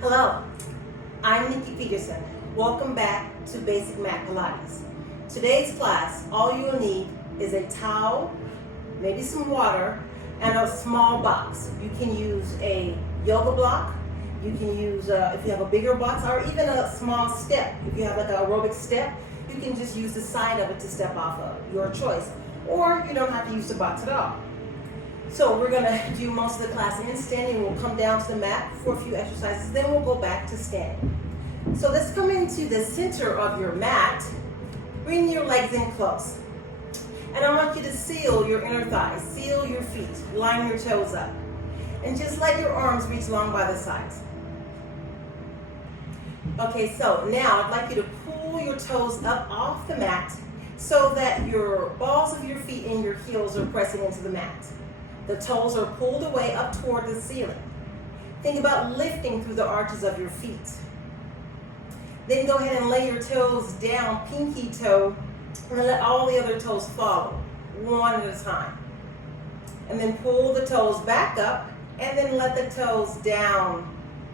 Hello, I'm Nikki Peterson. Welcome back to Basic Mat Pilates. Today's class, all you'll need is a towel, maybe some water, and a small box. You can use a yoga block. You can use, if you have a bigger box, or even a small step. If you have like an aerobic step, you can just use the side of it to step off of, your choice. Or you don't have to use the box at all. So we're going to do most of the class in standing. We'll come down to the mat for a few exercises, then we'll go back to standing. So let's come into the center of your mat. Bring your legs in close. And I want you to seal your inner thighs, seal your feet, line your toes up. And just let your arms reach long by the sides. Okay, so now I'd like you to pull your toes up off the mat so that your balls of your feet and your heels are pressing into the mat. The toes are pulled away up toward the ceiling. Think about lifting through the arches of your feet. Then go ahead and lay your toes down, pinky toe, and then let all the other toes follow, one at a time. And then pull the toes back up, and then let the toes down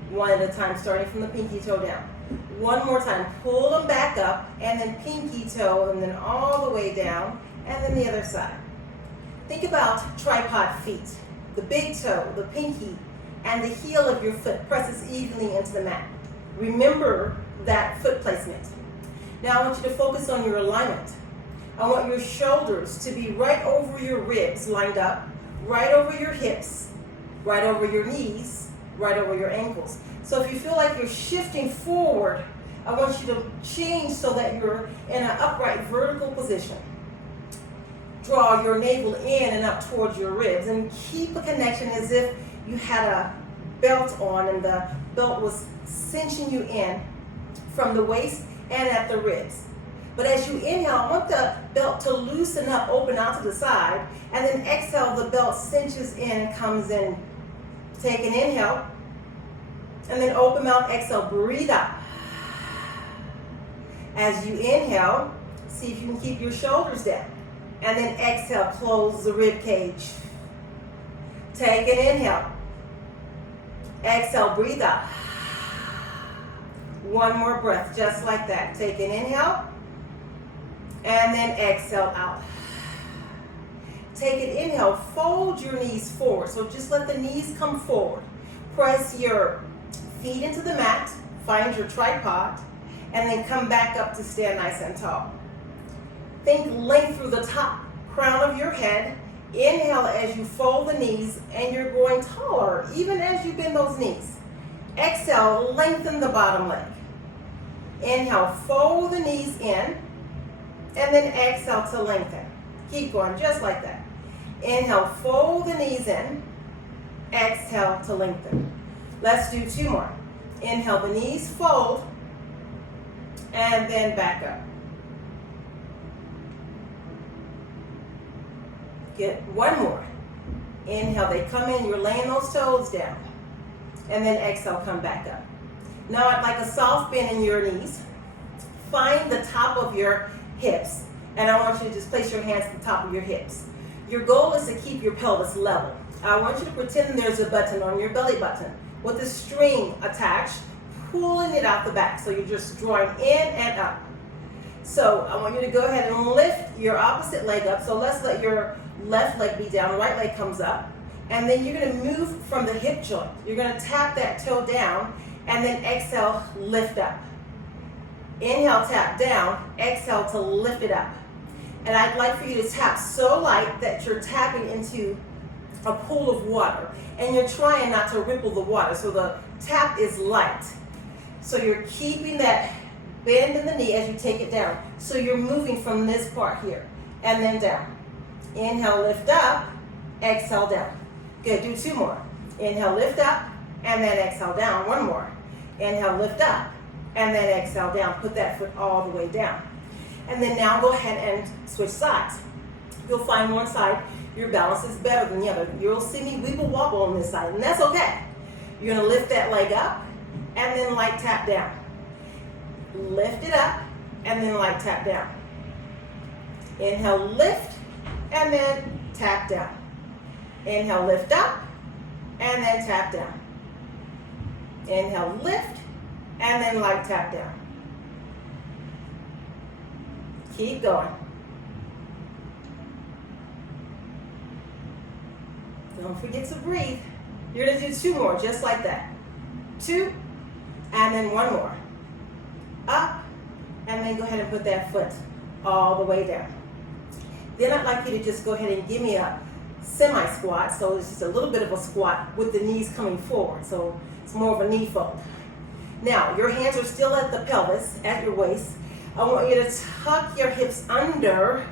one at a time, starting from the pinky toe down. One more time, pull them back up, and then pinky toe, and then all the way down, and then the other side. Think about tripod feet. The big toe, the pinky, and the heel of your foot presses evenly into the mat. Remember that foot placement. Now I want you to focus on your alignment. I want your shoulders to be right over your ribs, lined up, right over your hips, right over your knees, right over your ankles. So if you feel like you're shifting forward, I want you to change so that you're in an upright vertical position. Draw your navel in and up towards your ribs and keep a connection as if you had a belt on and the belt was cinching you in from the waist and at the ribs. But as you inhale, I want the belt to loosen up, open out to the side, and then exhale, the belt cinches in and comes in. Take an inhale, and then open mouth, exhale, breathe out. As you inhale, see if you can keep your shoulders down. And then exhale, close the rib cage. Take an inhale. Exhale, breathe out. One more breath, just like that. Take an inhale, and then exhale out. Take an inhale, fold your knees forward. So just let the knees come forward. Press your feet into the mat, find your tripod, and then come back up to stand nice and tall. Think length through the top crown of your head. Inhale as you fold the knees, and you're going taller, even as you bend those knees. Exhale, lengthen the bottom leg. Inhale, fold the knees in, and then exhale to lengthen. Keep going, just like that. Inhale, fold the knees in. Exhale to lengthen. Let's do two more. Inhale, the knees fold, and then back up. Get one more. Inhale, they come in, you're laying those toes down. And then exhale, come back up. Now I'd like a soft bend in your knees. Find the top of your hips. And I want you to just place your hands at the top of your hips. Your goal is to keep your pelvis level. I want you to pretend there's a button on your belly button with a string attached, pulling it out the back. So you're just drawing in and up. So I want you to go ahead and lift your opposite leg up. So let's let your left leg be down, right leg comes up. And then you're going to move from the hip joint. You're going to tap that toe down, and then exhale, lift up. Inhale, tap down, exhale to lift it up. And I'd like for you to tap so light that you're tapping into a pool of water. And you're trying not to ripple the water, so the tap is light. So you're keeping that bend in the knee as you take it down. So you're moving from this part here, and then down. Inhale, lift up, exhale, down. Good, do two more. Inhale, lift up, and then exhale down. One more. Inhale, lift up, and then exhale down. Put that foot all the way down. And then now go ahead and switch sides. You'll find one side, your balance is better than the other. You'll see me wiggle wobble on this side, and that's okay. You're gonna lift that leg up, and then light tap down. Lift it up, and then light tap down. Inhale, lift, and then tap down. Inhale, lift up, and then tap down. Inhale, lift, and then light tap down. Keep going. Don't forget to breathe. You're going to do 2 more, just like that. 2, and then 1 more. Up, and then go ahead and put that foot all the way down. Then I'd like you to just go ahead and give me a semi-squat. So it's just a little bit of a squat with the knees coming forward. So it's more of a knee fold. Now, your hands are still at the pelvis, at your waist. I want you to tuck your hips under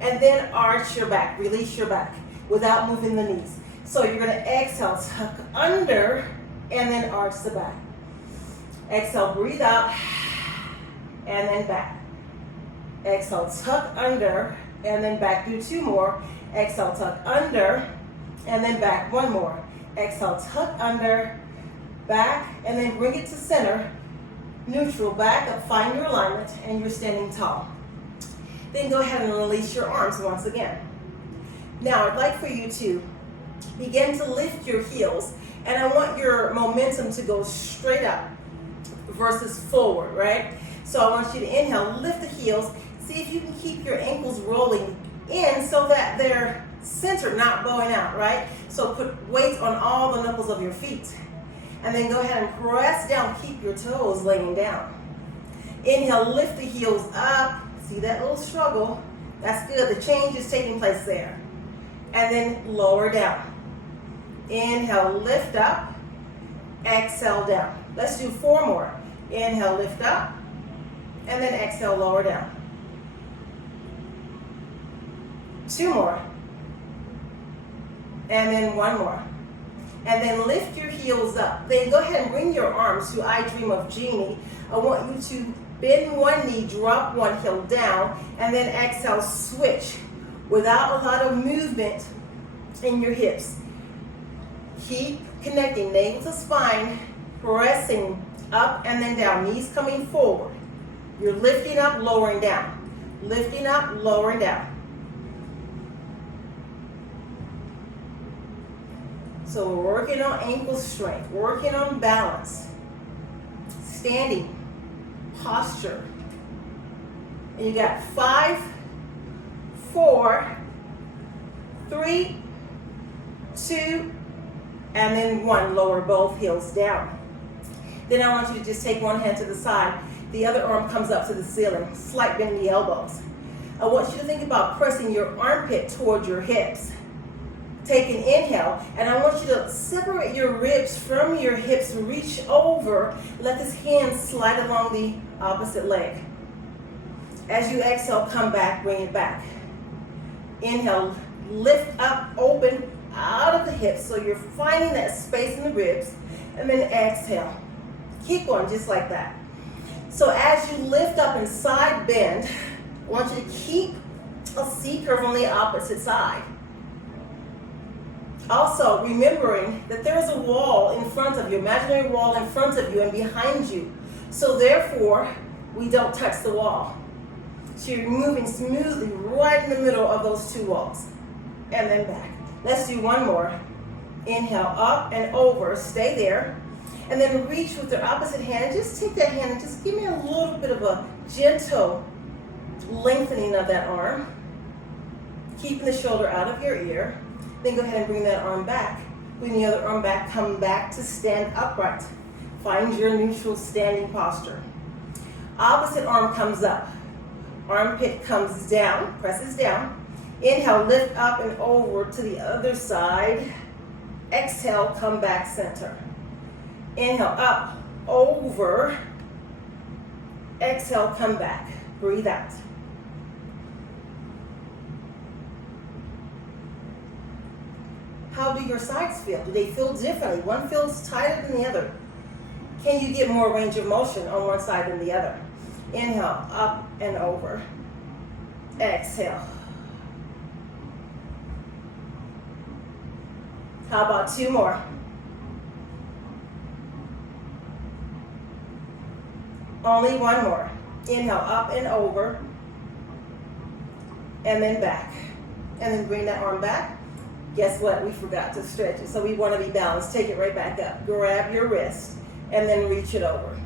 and then arch your back. Release your back without moving the knees. So you're going to exhale, tuck under, and then arch the back. Exhale, breathe out, and then back. Exhale, tuck under, and then back. Do 2 more. Exhale, tuck under, and then back. 1 more. Exhale, tuck under, back, and then bring it to center. Neutral, back up, find your alignment, and you're standing tall. Then go ahead and release your arms once again. Now, I'd like for you to begin to lift your heels, and I want your momentum to go straight up versus forward, right? So I want you to inhale, lift the heels. See if you can keep your ankles rolling in so that they're centered, not bowing out, right? So put weight on all the knuckles of your feet. And then go ahead and press down, keep your toes laying down. Inhale, lift the heels up. See that little struggle? That's good, the change is taking place there. And then lower down. Inhale, lift up. Exhale, down. Let's do 4 more. Inhale, lift up. And then exhale, lower down. 2 more. And then 1 more. And then lift your heels up. Then go ahead and bring your arms to I Dream of Jeannie. I want you to bend one knee, drop one heel down, and then exhale, switch without a lot of movement in your hips. Keep connecting navel to spine, pressing up and then down, knees coming forward. You're lifting up, lowering down. Lifting up, lowering down. So we're working on ankle strength, working on balance, standing, posture. And you got 5, 4, 3, 2, and then 1. Lower both heels down. Then I want you to just take one hand to the side. The other arm comes up to the ceiling. Slight bend in the elbows. I want you to think about pressing your armpit toward your hips. Take an inhale, and I want you to separate your ribs from your hips. Reach over. Let this hand slide along the opposite leg. As you exhale, come back, bring it back. Inhale, lift up, open out of the hips, so you're finding that space in the ribs, and then exhale. Keep going just like that. So as you lift up and side bend, I want you to keep a C curve on the opposite side. Also, remembering that there's a wall in front of you, imaginary wall in front of you and behind you. So therefore, we don't touch the wall. So you're moving smoothly right in the middle of those 2 walls. And then back. Let's do 1 more. Inhale, up and over, stay there. And then reach with your opposite hand. Just take that hand and just give me a little bit of a gentle lengthening of that arm. Keeping the shoulder out of your ear. Then go ahead and bring that arm back. Bring the other arm back, come back to stand upright. Find your neutral standing posture. Opposite arm comes up. Armpit comes down, presses down. Inhale, lift up and over to the other side. Exhale, come back center. Inhale, up, over. Exhale, come back. Breathe out. How do your sides feel? Do they feel differently? One feels tighter than the other. Can you get more range of motion on one side than the other? Inhale, up and over. Exhale. How about 2 more? Only 1 more. Inhale, up and over. And then back. And then bring that arm back. Guess what? We forgot to stretch it. So we want to be balanced. Take it right back up. Grab your wrist. and then reach it over.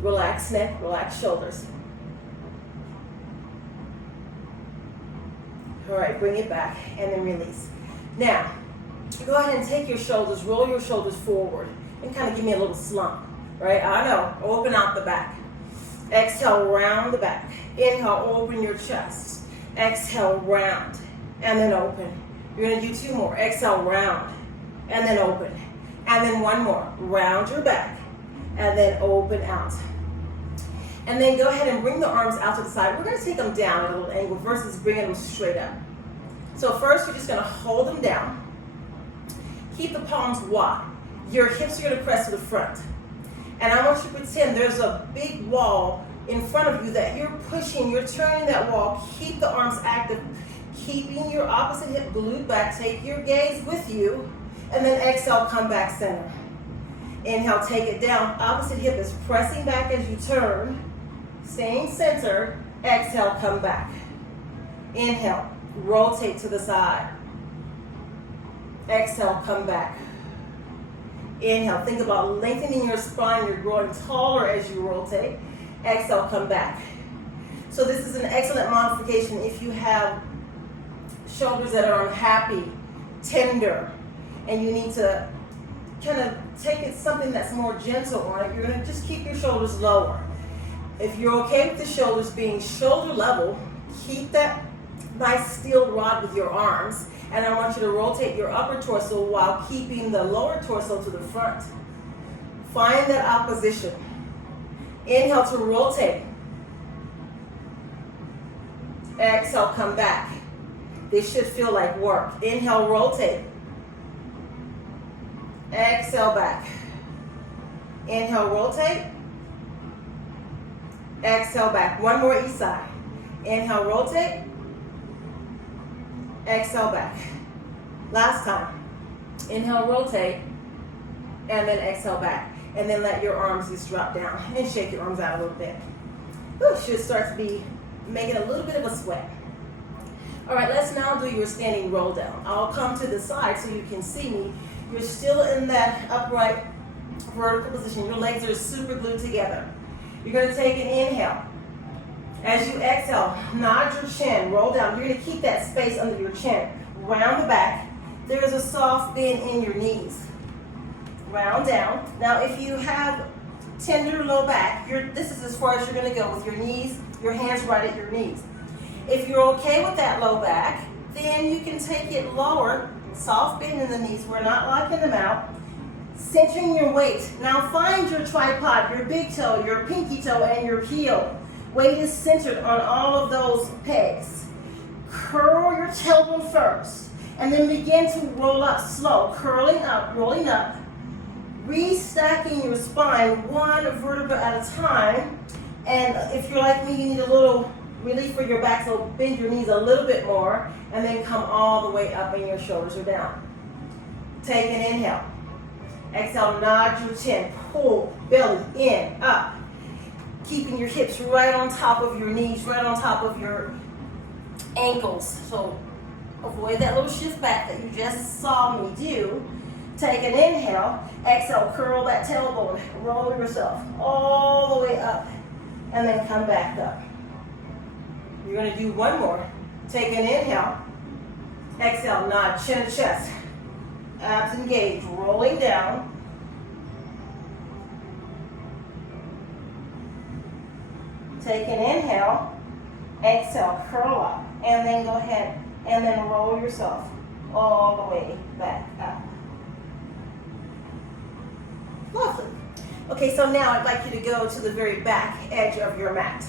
Relax neck, relax shoulders. All right, bring it back and then release. Now, go ahead and take your shoulders, roll your shoulders forward and kind of give me a little slump, right? I know, open out the back. Exhale, round the back. Inhale, open your chest. Exhale, round, and then open. You're gonna do 2 more. Exhale, round, and then open. And then 1 more. Round your back, and then open out. And then go ahead and bring the arms out to the side. We're gonna take them down at a little angle versus bringing them straight up. So first, you're just gonna hold them down. Keep the palms wide. Your hips are gonna press to the front. And I want you to pretend there's a big wall in front of you that you're pushing, you're turning that wall. Keep the arms active, keeping your opposite hip glued back. Take your gaze with you, and then exhale, come back center. Inhale, take it down. Opposite hip is pressing back as you turn. Staying centered. Exhale, come back. Inhale, rotate to the side. Exhale, come back. Inhale, think about lengthening your spine. You're growing taller as you rotate. Exhale, come back. So this is an excellent modification if you have shoulders that are unhappy, tender, and you need to kind of take it something that's more gentle on it. You're going to just keep your shoulders lower. If you're okay with the shoulders being shoulder level, keep that nice steel rod with your arms. And I want you to rotate your upper torso while keeping the lower torso to the front. Find that opposition. Inhale to rotate. Exhale, come back. This should feel like work. Inhale, rotate. Exhale, back. Inhale, rotate. Exhale, back. 1 more each side. Inhale, rotate. Exhale, back. Last time. Inhale, rotate, and then exhale back. And then let your arms just drop down and shake your arms out a little bit. Ooh, should start to be making a little bit of a sweat. All right, let's now do your standing roll down. I'll come to the side so you can see me. You're still in that upright vertical position. Your legs are super glued together. You're going to take an inhale. As you exhale, nod your chin, roll down. You're going to keep that space under your chin. Round the back. There is a soft bend in your knees. Round down. Now, if you have tender low back, this is as far as you're going to go with your knees, your hands right at your knees. If you're okay with that low back, then you can take it lower, soft bend in the knees. We're not locking them out. Centering your weight. Now find your tripod, your big toe, your pinky toe, and your heel. Weight is centered on all of those pegs. Curl your tailbone first, and then begin to roll up slow, curling up, rolling up, restacking your spine 1 vertebra at a time. And if you're like me, you need a little relief for your back, so bend your knees a little bit more, and then come all the way up and your shoulders are down. Take an inhale. Exhale, nod your chin, pull belly in, up. Keeping your hips right on top of your knees, right on top of your ankles. So avoid that little shift back that you just saw me do. Take an inhale. Exhale, curl that tailbone. Roll yourself all the way up. And then come back up. You're going to do 1 more. Take an inhale. Exhale, nod, chin to chest. Abs engaged, rolling down. Take an inhale, exhale, curl up, and then go ahead and then roll yourself all the way back up. Lovely. Okay, so now I'd like you to go to the very back edge of your mat.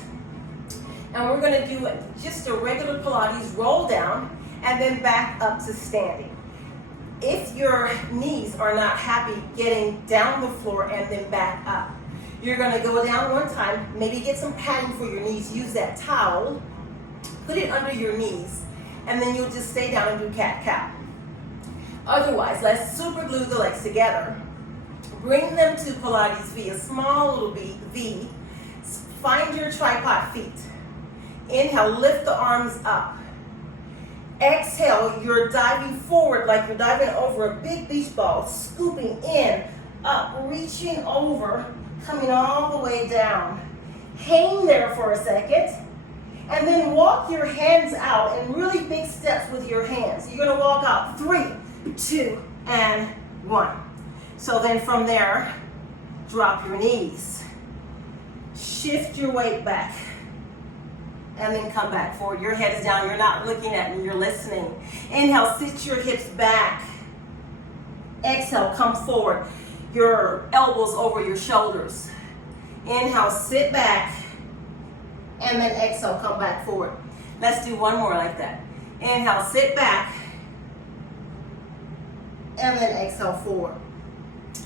And we're going to do just a regular Pilates roll down and then back up to standing. If your knees are not happy getting down the floor and then back up, you're going to go down 1 time, maybe get some padding for your knees, use that towel, put it under your knees, and then you'll just stay down and do cat-cow. Otherwise, let's super glue the legs together. Bring them to Pilates V, a small little V. Find your tripod feet. Inhale, lift the arms up. Exhale, you're diving forward like you're diving over a big beach ball, scooping in, up, reaching over, coming all the way down. Hang there for a second, and then walk your hands out in really big steps with your hands. You're gonna walk out 3, 2, and 1. So then from there, drop your knees. Shift your weight back, and then come back forward. Your head is down, you're not looking at me, you're listening. Inhale, sit your hips back. Exhale, come forward. Your elbows over your shoulders. Inhale, sit back, and then exhale, come back forward. Let's do one more like that. Inhale, sit back, and then exhale, forward.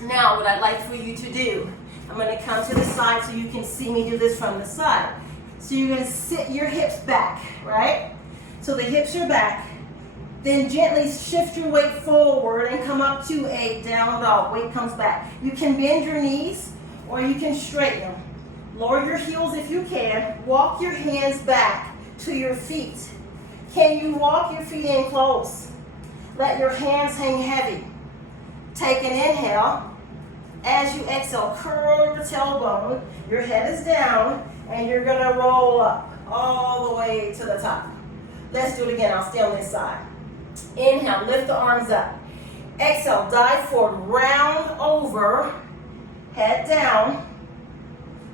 Now, what I'd like for you to do, I'm going to come to the side so you can see me do this from the side. So you're going to sit your hips back, right? So the hips are back. Then gently shift your weight forward and come up to a down dog. Weight comes back. You can bend your knees or you can straighten them. Lower your heels if you can. Walk your hands back to your feet. Can you walk your feet in close? Let your hands hang heavy. Take an inhale. As you exhale, curl your tailbone. Your head is down and you're going to roll up all the way to the top. Let's do it again. I'll stay on this side. Inhale, lift the arms up. Exhale, dive forward, round over, head down.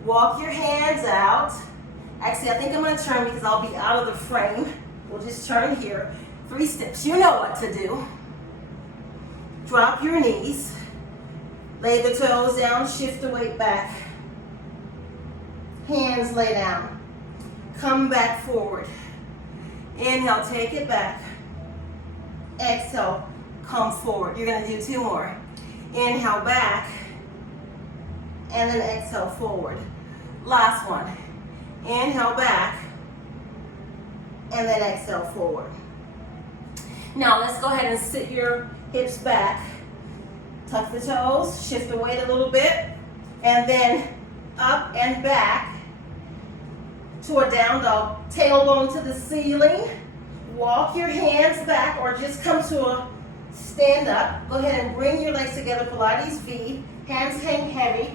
Walk your hands out. Actually, I think I'm going to turn because I'll be out of the frame. We'll just turn here. 3 steps. You know what to do. Drop your knees. Lay the toes down. Shift the weight back. Hands lay down. Come back forward. Inhale, take it back. Exhale, come forward. You're going to do 2 more. Inhale back, and then exhale forward. Last one. Inhale back, and then exhale forward. Now let's go ahead and sit your hips back. Tuck the toes, shift the weight a little bit, and then up and back to a down dog. Tailbone to the ceiling. Walk your hands back or just come to a stand up. Go ahead and bring your legs together, Pilates feet. Hands hang heavy.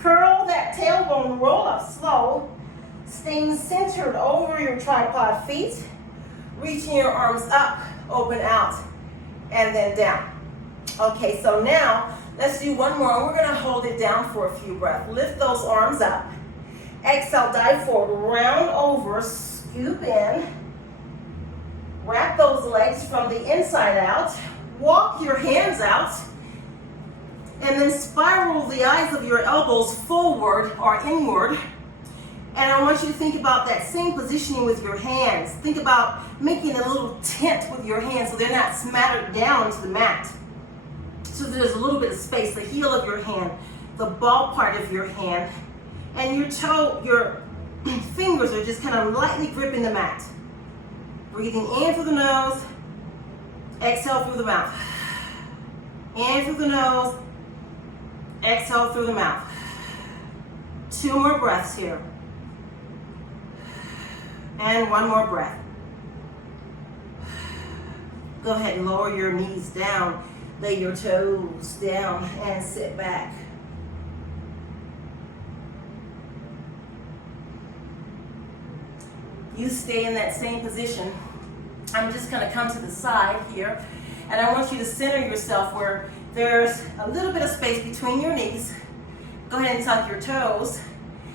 Curl that tailbone, roll up slow. Staying centered over your tripod feet. Reaching your arms up, open out, and then down. Okay, so now let's do one more. We're going to hold it down for a few breaths. Lift those arms up. Exhale, dive forward, round over, scoop in. Wrap those legs from the inside out. Walk your hands out. And then spiral the eyes of your elbows forward or inward. And I want you to think about that same positioning with your hands. Think about making a little tent with your hands so they're not smattered down into the mat. So there's a little bit of space, the heel of your hand, the ball part of your hand, and your fingers are just kind of lightly gripping the mat. Breathing in through the nose, exhale through the mouth. In through the nose, exhale through the mouth. 2 more breaths here. And 1 more breath. Go ahead and lower your knees down. Lay your toes down and sit back. You stay in that same position. I'm just going to come to the side here, and I want you to center yourself where there's a little bit of space between your knees. Go ahead and tuck your toes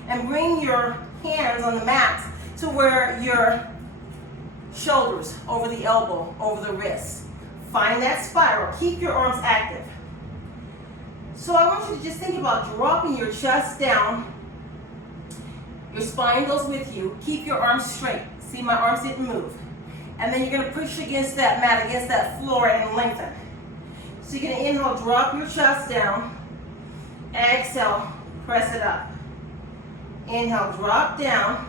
and bring your hands on the mat to where your shoulders over the elbow, over the wrist. Find that spiral. Keep your arms active. So I want you to just think about dropping your chest down. Your spine goes with you. Keep your arms straight. See, my arms didn't move. And then you're going to push against that mat, against that floor, and lengthen. So you're going to inhale, drop your chest down. Exhale, press it up. Inhale, drop down.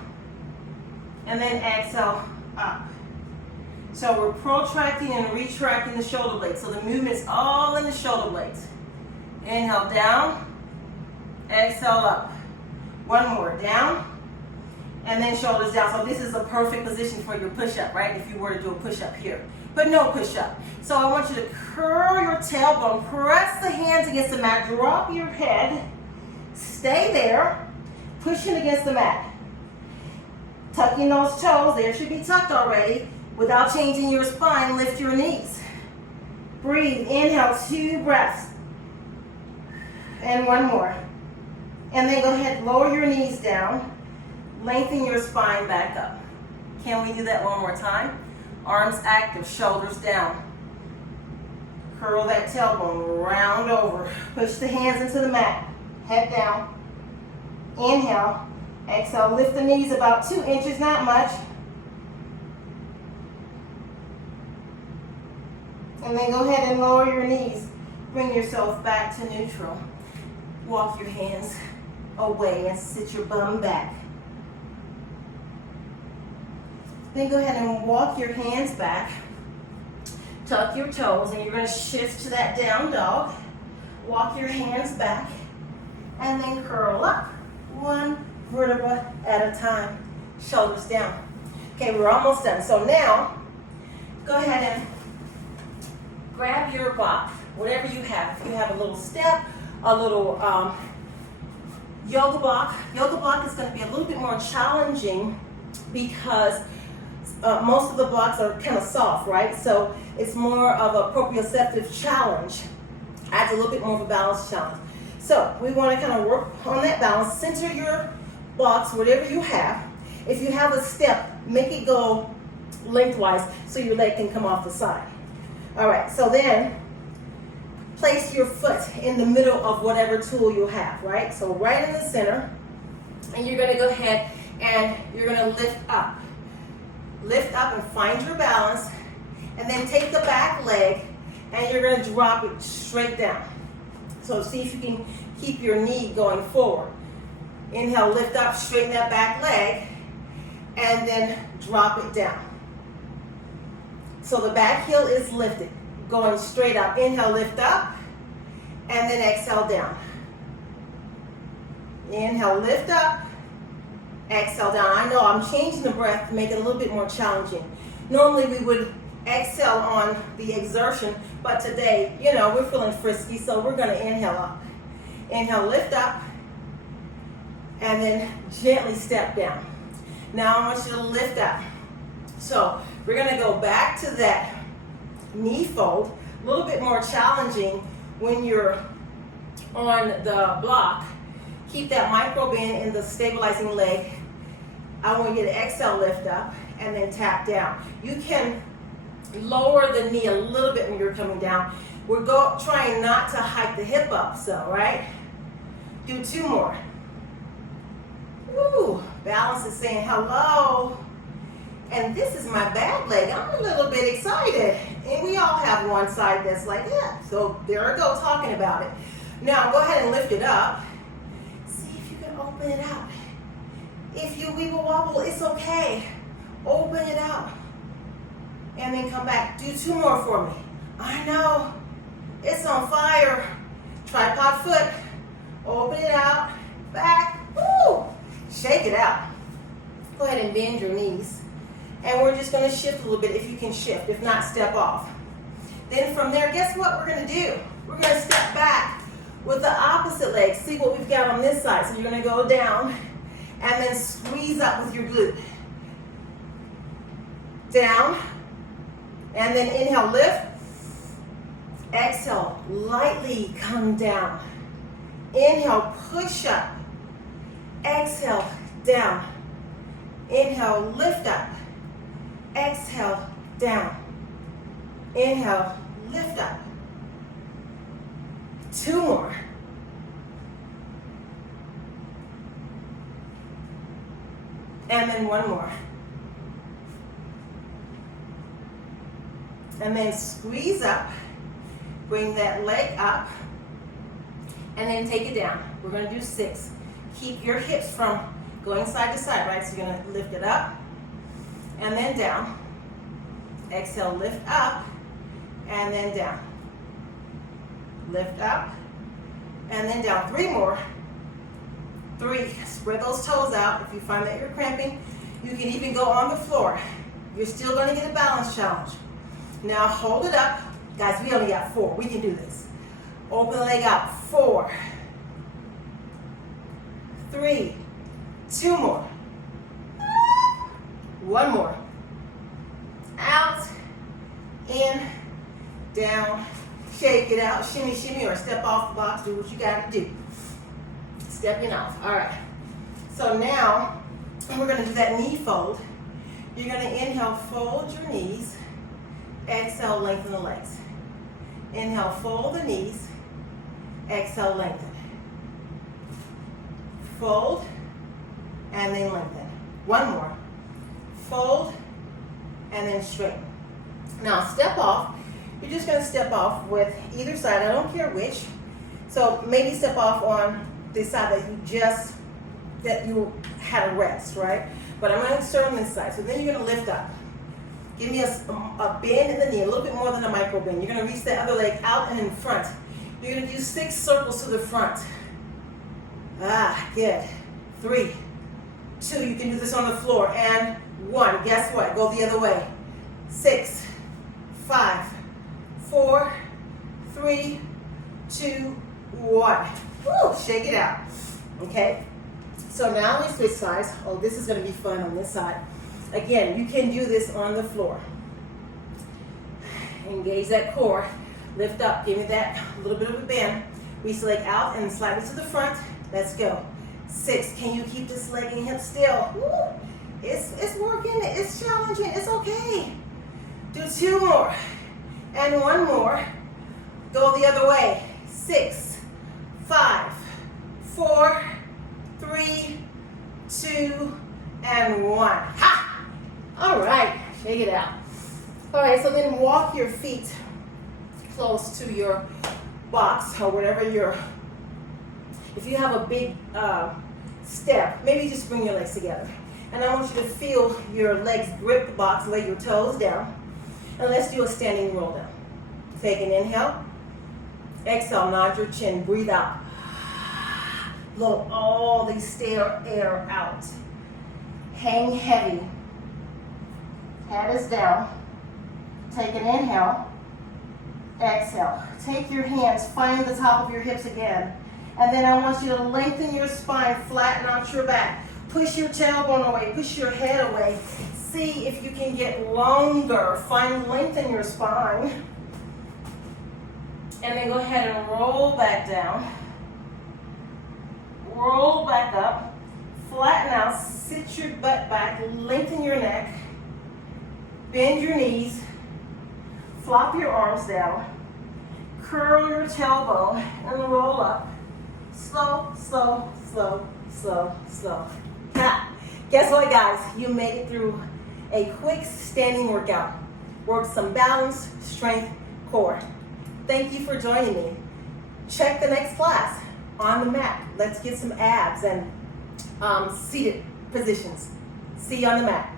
And then exhale, up. So we're protracting and retracting the shoulder blades. So the movement's all in the shoulder blades. Inhale, down. Exhale, up. 1 more, down. And then shoulders down. So this is a perfect position for your push-up, right? If you were to do a push-up here. but no push-up. So I want you to curl your tailbone, press the hands against the mat, drop your head, stay there, pushing against the mat. Tucking those toes, they should be tucked already. Without changing your spine, lift your knees. Breathe, inhale, 2 breaths. And 1 more. And then go ahead, lower your knees down. Lengthen your spine back up. Can we do that one more time? Arms active, shoulders down. Curl that tailbone, round over. Push the hands into the mat. Head down. Inhale. Exhale, lift the knees about 2 inches, not much. And then go ahead and lower your knees. Bring yourself back to neutral. Walk your hands away and sit your bum back. Then go ahead and walk your hands back. Tuck your toes, and you're going to shift to that down dog. Walk your hands back, and then curl up. 1 vertebra at a time. Shoulders down. Okay, we're almost done. So now, go ahead and grab your block, whatever you have. If you have a little step, a little yoga block. Yoga block is going to be a little bit more challenging because most of the blocks are kind of soft, right? So it's more of a proprioceptive challenge. Adds a little bit more of a balance challenge. So we want to kind of work on that balance. Center your blocks, whatever you have. If you have a step, make it go lengthwise so your leg can come off the side. All right, so then place your foot in the middle of whatever tool you have, right? So right in the center, and you're going to go ahead and you're going to lift up. Lift up and find your balance, and then take the back leg and you're going to drop it straight down. So see if you can keep your knee going forward. Inhale, lift up, straighten that back leg, and then drop it down. So the back heel is lifted, going straight up. Inhale, lift up, and then exhale down. Inhale, lift up, exhale down. I know I'm changing the breath to make it a little bit more challenging. Normally we would exhale on the exertion, but today, you know, we're feeling frisky, so we're going to inhale up. Inhale, lift up, and then gently step down. Now I want you to lift up. So we're going to go back to that knee fold. A little bit more challenging when you're on the block. Keep that micro bend in the stabilizing leg. I want you to exhale, lift up, and then tap down. You can lower the knee a little bit when you're coming down. We're trying not to hike the hip up, so, right? Do 2 more. Woo, balance is saying hello. And this is my bad leg. I'm a little bit excited. And we all have one side that's like, yeah. So there I go, talking about it. Now go ahead and lift it up. See if you can open it out. If you wiggle wobble, it's okay. Open it out. And then come back. Do 2 more for me. I know. It's on fire. Tripod foot. Open it out. Back. Woo! Shake it out. Go ahead and bend your knees. And we're just going to shift a little bit if you can shift. If not, step off. Then from there, guess what we're going to do? We're going to step back with the opposite leg. See what we've got on this side. So you're going to go down and then squeeze up with your glute. Down. And then inhale, lift. Exhale, lightly come down. Inhale, push up. Exhale, down. Inhale, lift up. Exhale, down. Inhale, lift up. 2 more. And then 1 more. And then squeeze up. Bring that leg up. And then take it down. We're going to do 6. Keep your hips from going side to side, right? So you're going to lift it up and then down. Exhale, lift up and then down. Lift up and then down. 3 more. 3. Spread those toes out. If you find that you're cramping, you can even go on the floor. You're still going to get a balance challenge. Now hold it up. Guys, we only got 4. We can do this. Open the leg out. 4, 3, 2 more. 1 more. Out, in, down, shake it out, shimmy, shimmy, or step off the box. Do what you got to do. Stepping off. All right. So now we're going to do that knee fold. You're going to inhale, fold your knees. Exhale, lengthen the legs. Inhale, fold the knees. Exhale, lengthen. Fold, and then lengthen. 1 more. Fold, and then straighten. Now step off. You're just going to step off with either side. I don't care which. So maybe step off on the side that you had a rest, right? But I'm going to start on this side. So then you're going to lift up. Give me a bend in the knee, a little bit more than a micro bend. You're going to reach that other leg out and in front. You're going to do 6 circles to the front. Good. 3, 2, you can do this on the floor. And 1, guess what? Go the other way. 6, 5, 4, 3, 2, 1. Woo, shake it out. Okay? So now we switch sides. Oh, this is going to be fun on this side. Again, you can do this on the floor. Engage that core. Lift up. Give me that little bit of a bend. Reach the leg out and slide it to the front. Let's go. 6. Can you keep this leg and hip still? Woo. It's working. It's challenging. It's okay. Do 2 more. And 1 more. Go the other way. 6, 5, 4, 3, 2, and 1. Ha! All right. Shake it out. All right, so then walk your feet close to your box or whatever if you have a big step, maybe just bring your legs together. And I want you to feel your legs grip the box, lay your toes down. And let's do a standing roll down. Take an inhale. Exhale, nod your chin, breathe out. Blow all the stale air out. Hang heavy. Head is down. Take an inhale. Exhale. Take your hands, find the top of your hips again. And then I want you to lengthen your spine, flatten out your back. Push your tailbone away, push your head away. See if you can get longer. Find length in your spine. And then go ahead and roll back down. Roll back up. Flatten out, sit your butt back, lengthen your neck. Bend your knees. Flop your arms down. Curl your tailbone and roll up. Slow, slow, slow, slow, slow. Ha! Guess what, guys? You made it through a quick standing workout. Work some balance, strength, core. Thank you for joining me. Check the next class on the mat. Let's get some abs and seated positions. See you on the mat.